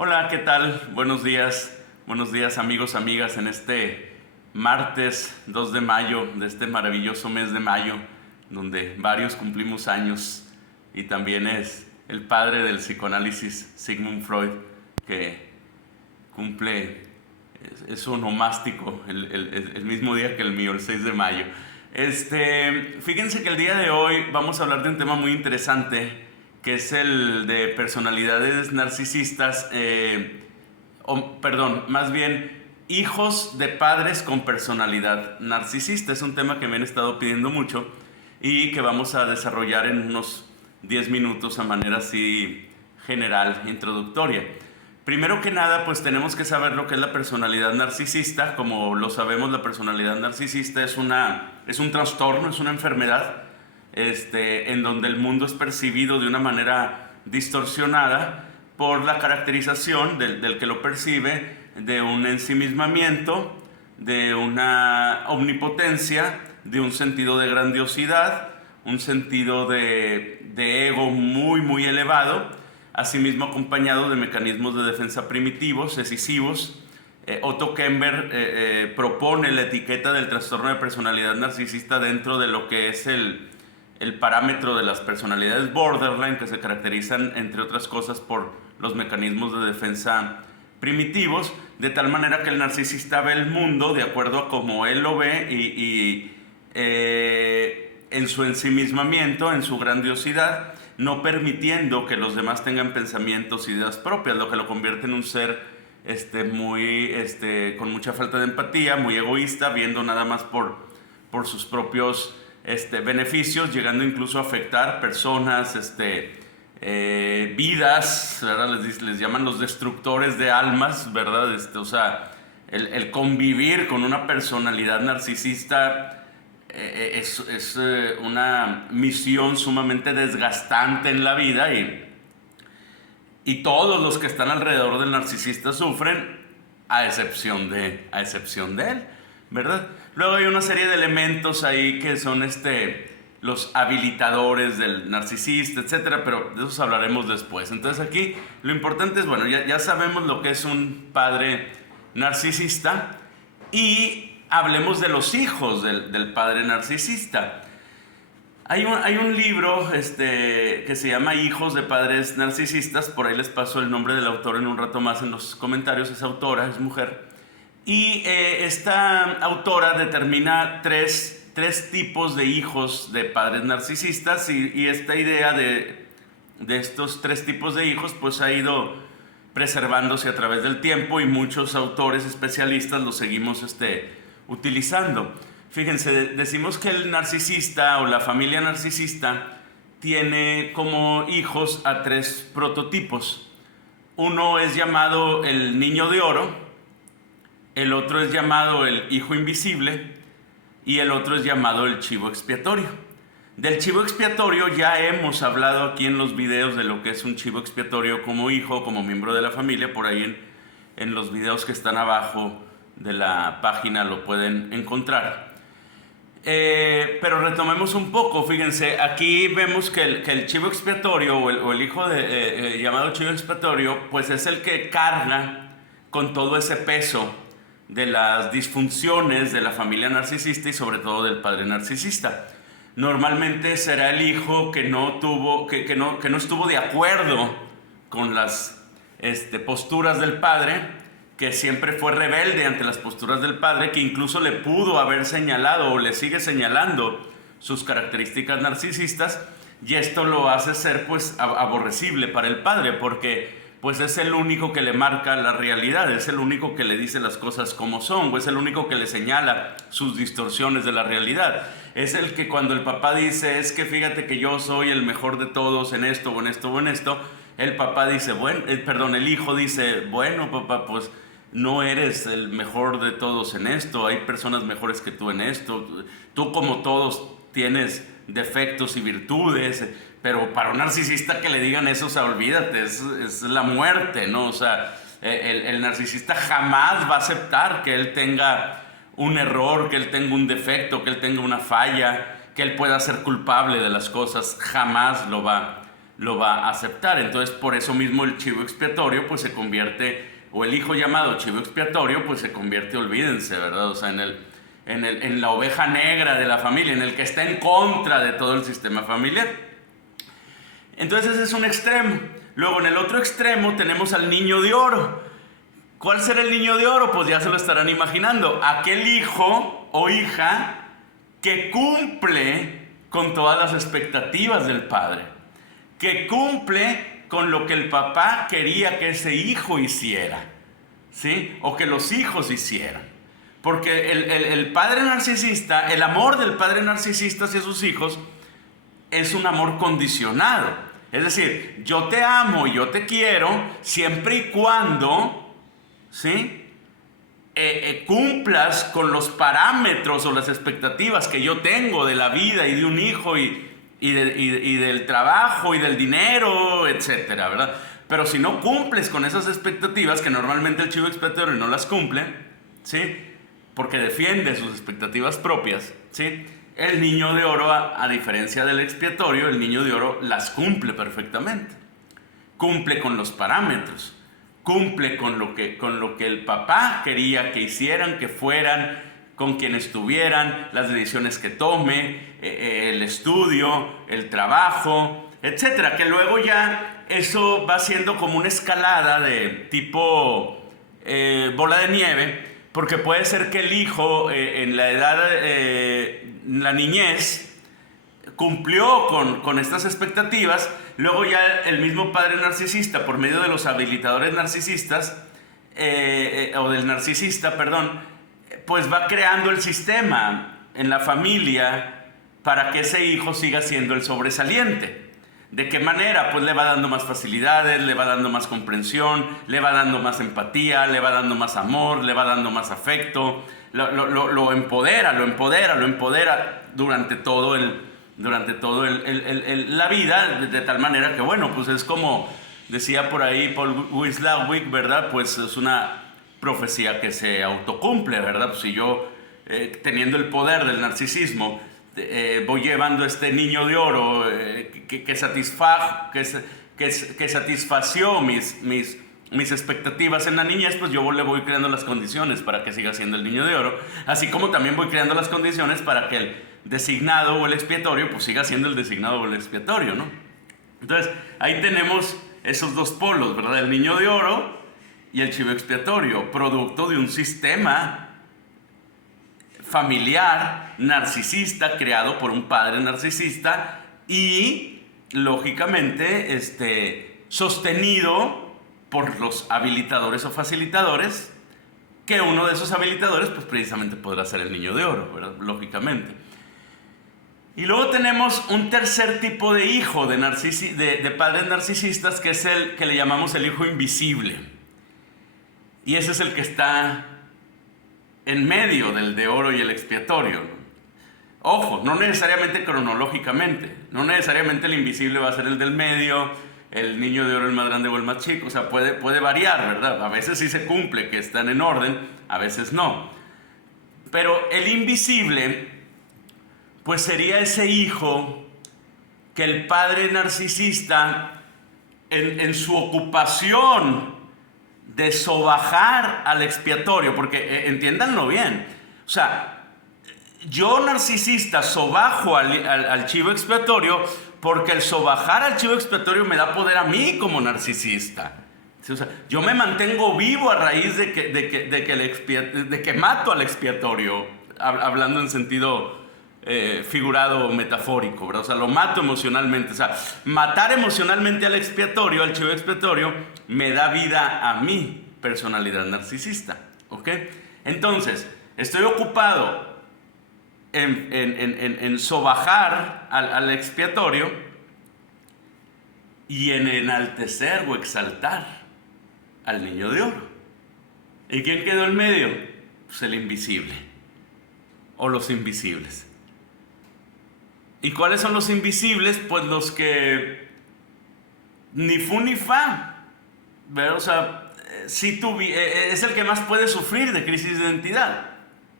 Hola, ¿qué tal? Buenos días amigos, amigas, en este martes 2 de mayo, de este maravilloso mes de mayo, donde varios cumplimos años y también es el padre del psicoanálisis, Sigmund Freud, que cumple, es onomástico, el mismo día que el mío, el 6 de mayo. Fíjense que el día de hoy vamos a hablar de un tema muy interesante, que es el de personalidades narcisistas, más bien hijos de padres con personalidad narcisista. Es un tema que me han estado pidiendo mucho y que vamos a desarrollar en unos 10 minutos a manera así general, introductoria. Primero que nada, pues tenemos que saber lo que es la personalidad narcisista. Como lo sabemos, la personalidad narcisista es un trastorno, es una enfermedad en donde el mundo es percibido de una manera distorsionada por la caracterización del que lo percibe, de un ensimismamiento, de una omnipotencia, de un sentido de grandiosidad, un sentido de ego muy, muy elevado, asimismo acompañado de mecanismos de defensa primitivos, escisivos. Otto Kemper propone la etiqueta del trastorno de personalidad narcisista dentro de lo que es el parámetro de las personalidades borderline, que se caracterizan, entre otras cosas, por los mecanismos de defensa primitivos, de tal manera que el narcisista ve el mundo de acuerdo a como él lo ve y en su ensimismamiento, en su grandiosidad, no permitiendo que los demás tengan pensamientos, ideas propias, lo que lo convierte en un ser con mucha falta de empatía, muy egoísta, viendo nada más por sus propios beneficios, llegando incluso a afectar personas, vidas, ¿verdad? Les llaman los destructores de almas, ¿verdad? O sea, el convivir con una personalidad narcisista es una misión sumamente desgastante en la vida y todos los que están alrededor del narcisista sufren, a excepción de él, ¿verdad? Luego hay una serie de elementos ahí que son los habilitadores del narcisista, etcétera, pero de esos hablaremos después. Entonces aquí lo importante es, bueno, ya sabemos lo que es un padre narcisista y hablemos de los hijos del padre narcisista. Hay un libro que se llama Hijos de Padres Narcisistas. Por ahí les paso el nombre del autor en un rato más en los comentarios. Es autora, es mujer. Y esta autora determina tres tipos de hijos de padres narcisistas. Y esta idea de estos tres tipos de hijos pues ha ido preservándose a través del tiempo y muchos autores especialistas lo seguimos utilizando. Fíjense, decimos que el narcisista o la familia narcisista tiene como hijos a tres prototipos. Uno es llamado el niño de oro, el otro es llamado el hijo invisible y el otro es llamado el chivo expiatorio. Del chivo expiatorio ya hemos hablado aquí en los videos de lo que es un chivo expiatorio como hijo, como miembro de la familia. Por ahí en los videos que están abajo de la página lo pueden encontrar. Pero retomemos un poco. Fíjense, aquí vemos que el chivo expiatorio o el hijo llamado chivo expiatorio pues es el que carga con todo ese peso de las disfunciones de la familia narcisista y sobre todo del padre narcisista. Normalmente será el hijo que no estuvo de acuerdo con las posturas del padre, que siempre fue rebelde ante las posturas del padre, que incluso le pudo haber señalado o le sigue señalando sus características narcisistas, y esto lo hace ser pues aborrecible para el padre, porque pues es el único que le marca la realidad, es el único que le dice las cosas como son, o es el único que le señala sus distorsiones de la realidad. Es el que cuando el papá dice, es que fíjate que yo soy el mejor de todos en esto o en esto o en esto, el papá dice, el hijo dice, bueno papá, pues no eres el mejor de todos en esto, hay personas mejores que tú en esto, tú como todos tienes defectos y virtudes, pero para un narcisista que le digan eso, o sea, olvídate, es la muerte, ¿no? O sea, el narcisista jamás va a aceptar que él tenga un error, que él tenga un defecto, que él tenga una falla, que él pueda ser culpable de las cosas, jamás lo va lo va a aceptar. Entonces, por eso mismo el chivo expiatorio pues se convierte, o el hijo llamado chivo expiatorio pues se convierte, olvídense, ¿verdad? O sea, en la oveja negra de la familia, en el que está en contra de todo el sistema familiar. Entonces ese es un extremo. Luego en el otro extremo tenemos al niño de oro. ¿Cuál será el niño de oro? Pues ya se lo estarán imaginando. Aquel hijo o hija que cumple con todas las expectativas del padre, que cumple con lo que el papá quería que ese hijo hiciera, ¿sí? O que los hijos hicieran. Porque el padre narcisista, el amor del padre narcisista hacia sus hijos es un amor condicionado. Es decir, yo te amo y yo te quiero siempre y cuando, ¿sí?, cumplas con los parámetros o las expectativas que yo tengo de la vida y de un hijo y del trabajo y del dinero, etcétera, ¿verdad? Pero si no cumples con esas expectativas, que normalmente el chivo expiatorio no las cumple, ¿sí?, porque defiende sus expectativas propias, ¿sí?, el niño de oro, a diferencia del expiatorio, el niño de oro las cumple perfectamente. Cumple con los parámetros, cumple con lo que el papá quería que hicieran, que fueran, con quien estuvieran, las decisiones que tome, el estudio, el trabajo, etcétera. Que luego ya eso va siendo como una escalada de tipo bola de nieve, porque puede ser que el hijo en la edad, la niñez, cumplió con estas expectativas. Luego ya el mismo padre narcisista, por medio de los habilitadores narcisistas, o del narcisista, perdón, pues va creando el sistema en la familia para que ese hijo siga siendo el sobresaliente. ¿De qué manera? Pues le va dando más facilidades, le va dando más comprensión, le va dando más empatía, le va dando más amor, le va dando más afecto, lo empodera durante todo la vida, de tal manera que, bueno, pues es como decía por ahí Paul Watzlawick, ¿verdad? Pues es una profecía que se autocumple, ¿verdad? Pues si yo, teniendo el poder del narcisismo, voy llevando este niño de oro que satisfació mis expectativas en la niñez, pues yo le voy creando las condiciones para que siga siendo el niño de oro, así como también voy creando las condiciones para que el designado o el expiatorio pues siga siendo el designado o el expiatorio, ¿no? Entonces ahí tenemos esos dos polos, ¿verdad? El niño de oro y el chivo expiatorio, producto de un sistema familiar narcisista creado por un padre narcisista y lógicamente sostenido por los habilitadores o facilitadores, que uno de esos habilitadores pues precisamente podrá ser el niño de oro, ¿verdad? Lógicamente. Y luego tenemos un tercer tipo de hijo de padres narcisistas, que es el que le llamamos el hijo invisible. Y ese es el que está en medio del de oro y el expiatorio. Ojo, no necesariamente cronológicamente, no necesariamente el invisible va a ser el del medio, el niño de oro el más grande o el más chico, o sea, puede variar, ¿verdad? A veces sí se cumple que están en orden, a veces no. Pero el invisible, pues sería ese hijo que el padre narcisista, en su ocupación de sobajar al expiatorio, porque entiéndanlo bien, o sea, yo narcisista sobajo al chivo expiatorio porque el sobajar al chivo expiatorio me da poder a mí como narcisista. ¿Sí? O sea, yo me mantengo vivo a raíz de que mato al expiatorio, hablando en sentido figurado o metafórico, ¿verdad? O sea, lo mato emocionalmente. O sea, matar emocionalmente al expiatorio, al chivo expiatorio, me da vida a mi personalidad narcisista, ¿ok? Entonces, estoy ocupado en sobajar al expiatorio y en enaltecer o exaltar al niño de oro. ¿Y quién quedó en medio? Pues el invisible o los invisibles. ¿Y cuáles son los invisibles? Pues los que ni fu ni fa, ¿verdad? O sea, es el que más puede sufrir de crisis de identidad,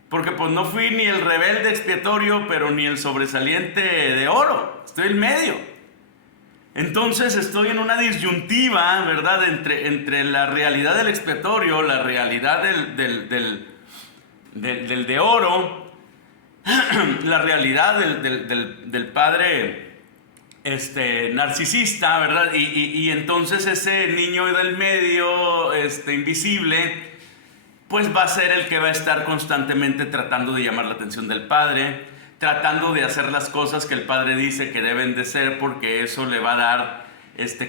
porque pues no fui ni el rebelde expiatorio, pero ni el sobresaliente de oro, estoy en medio. Entonces estoy en una disyuntiva, ¿verdad? Entre la realidad del expiatorio, la realidad del de oro, la realidad del padre narcisista, ¿verdad? Y entonces ese niño del medio, invisible, pues va a ser el que va a estar constantemente tratando de llamar la atención del padre, tratando de hacer las cosas que el padre dice que deben de ser, porque eso le va a dar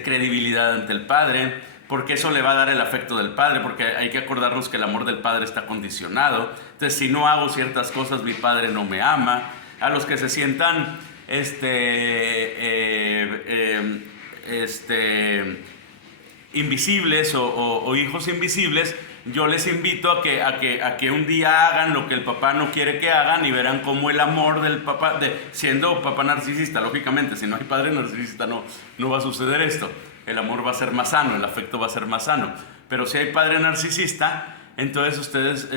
credibilidad ante el padre, porque eso le va a dar el afecto del padre, porque hay que acordarnos que el amor del padre está condicionado. Entonces, si no hago ciertas cosas, mi padre no me ama. A los que se sientan invisibles o hijos invisibles, yo les invito a que un día hagan lo que el papá no quiere que hagan, y verán cómo el amor del papá, siendo papá narcisista, lógicamente, si no hay padre narcisista no va a suceder esto. El amor va a ser más sano, el afecto va a ser más sano. Pero si hay padre narcisista, entonces ustedes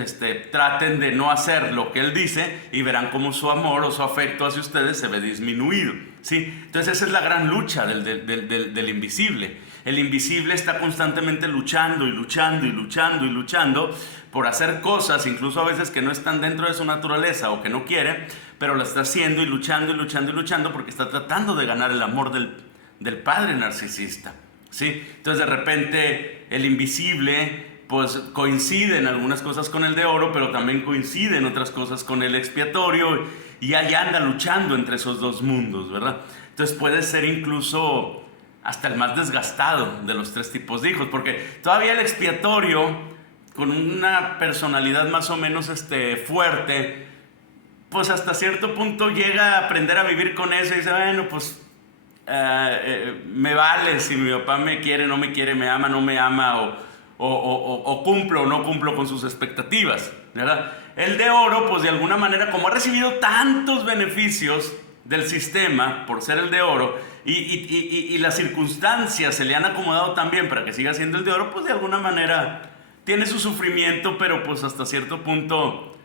traten de no hacer lo que él dice, y verán cómo su amor o su afecto hacia ustedes se ve disminuido, ¿sí? Entonces esa es la gran lucha del invisible. El invisible está constantemente luchando y luchando y luchando y luchando por hacer cosas, incluso a veces que no están dentro de su naturaleza o que no quiere, pero lo está haciendo y luchando y luchando y luchando porque está tratando de ganar el amor del padre narcisista, ¿sí? Entonces de repente el invisible pues coincide en algunas cosas con el de oro, pero también coincide en otras cosas con el expiatorio, y ahí anda luchando entre esos dos mundos, ¿verdad? Entonces puede ser incluso hasta el más desgastado de los tres tipos de hijos, porque todavía el expiatorio, con una personalidad más o menos fuerte, pues hasta cierto punto llega a aprender a vivir con eso y dice, bueno, pues me vale si mi papá me quiere, no me quiere, me ama, no me ama, o cumplo o no cumplo con sus expectativas, ¿verdad? El de oro, pues de alguna manera, como ha recibido tantos beneficios del sistema por ser el de oro, y las circunstancias se le han acomodado también para que siga siendo el de oro, pues de alguna manera tiene su sufrimiento, pero pues hasta cierto punto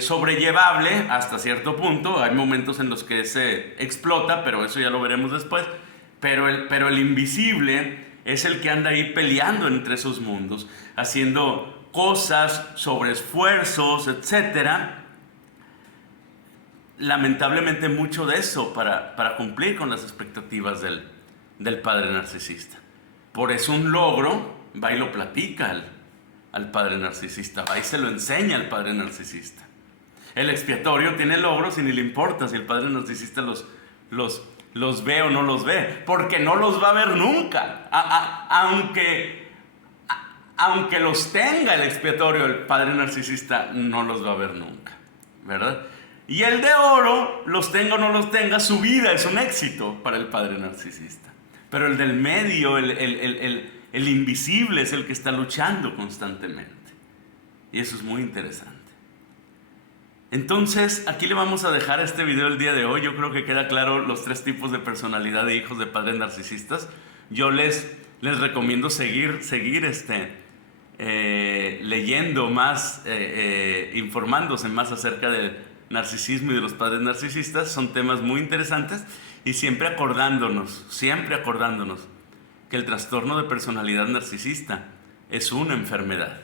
sobrellevable, hasta cierto punto. Hay momentos en los que se explota, pero eso ya lo veremos después. Pero el invisible es el que anda ahí peleando entre esos mundos, haciendo cosas, sobre esfuerzos, etcétera. Lamentablemente mucho de eso para cumplir con las expectativas del padre narcisista. Por eso un logro va y lo platica al padre narcisista, va y se lo enseña al padre narcisista. El expiatorio tiene logros y ni le importa si el padre narcisista los ve o no los ve, porque no los va a ver nunca. Aunque los tenga el expiatorio, el padre narcisista no los va a ver nunca, ¿verdad? Y el de oro, los tenga o no los tenga, su vida es un éxito para el padre narcisista. Pero el del medio, el invisible, es el que está luchando constantemente. Y eso es muy interesante. Entonces, aquí le vamos a dejar este video el día de hoy. Yo creo que queda claro los tres tipos de personalidad de hijos de padres narcisistas. Yo les recomiendo seguir leyendo más, informándose más acerca del narcisismo y de los padres narcisistas. Son temas muy interesantes, y siempre acordándonos que el trastorno de personalidad narcisista es una enfermedad.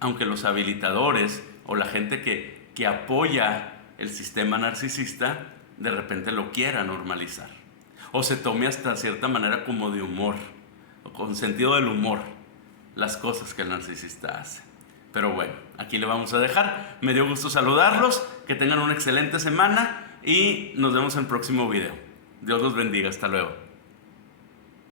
Aunque los habilitadores o la gente que apoya el sistema narcisista de repente lo quiera normalizar, o se tome hasta cierta manera como de humor, o con sentido del humor, las cosas que el narcisista hace. Pero bueno, aquí le vamos a dejar. Me dio gusto saludarlos, que tengan una excelente semana y nos vemos en el próximo video. Dios los bendiga, hasta luego.